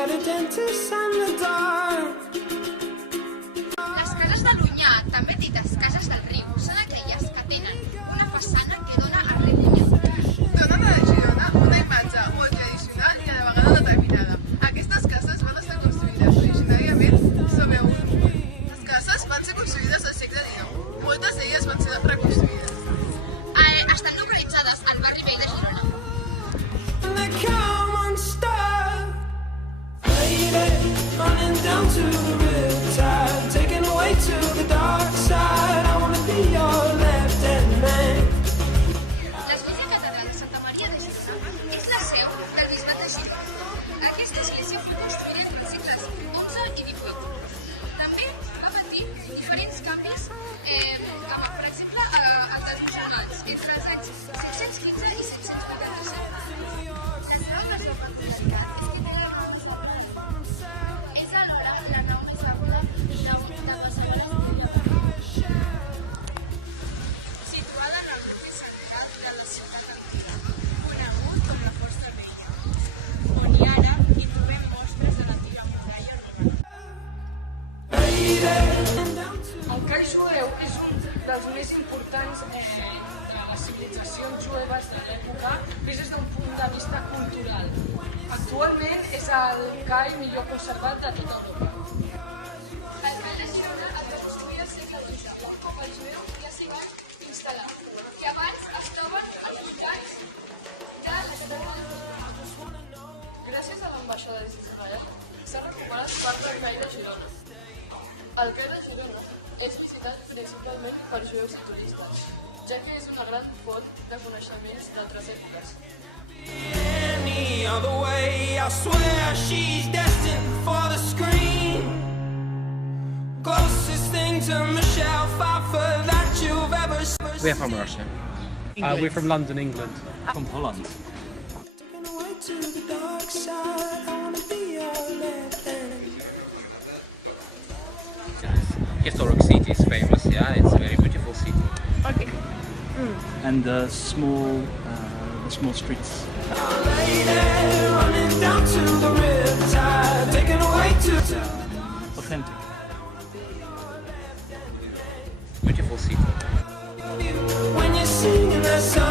at a dentist in the dark. Les cases de l'Onyar, també dites cases del riu, són aquelles que tenen una façana que dona al riu Onyar. Donen a Girona una imatge molt tradicional i a la vegada determinada. Aquestes cases van estar construïdes originàriament sobre un punt. Les cases van ser construïdes al segle XIX. Moltes d'elles van ser reconstruïdes. Estan localitzades al barri vell de Girona. And they come unstuck. Lady, running down to the riptide, taken away to the dark side. I wanna be your left-hand man. L'església catedral de Santa Maria de Girona és la seu del bisbat de Girona. Aquesta església fou construïda entre els segles XI i XVIII. També va patir diferents canvis, com per exemple els dels musulmans, entre els anys 515 i 747. Les obres de mancomunitat és que té la és alhora la nau més aguda de Barcelona, situada en el nucli central de la ciutat antiga, conegut com la Força Vella, on hi ara hi trobem mostres de l'antiga muralla romana. El call jueu és un dels més importants entre les civilitzacions jueves de l'època, vist des d'un punt de vista cultural. Actualment és el call millor conservat de tota Europa. El call de Girona es va construir al segle XII, un cop el jueu ja s'hi va instal·lar, i abans es troben els voltants de la ciutat de Gràcies a l'ambaixada d'Israel s'ha recuperat part del call de Girona. El call de Girona és visitat principalment per jueus i turistes, ja que és una gran font de coneixements d'altres èpoques. Any other way, I swear she's destined for the screen. Closest thing to Michelle Pfeiffer that you've ever seen. We're from Russia. We're from London, England. From Holland. Taken away to the dark side. I wanna be your left-hand. Historic city is famous, yeah, it's a very beautiful city. Okay. And the small streets. Lady, running down to the riptide, taken away to. Authentic. Beautiful city. When you're singing that song.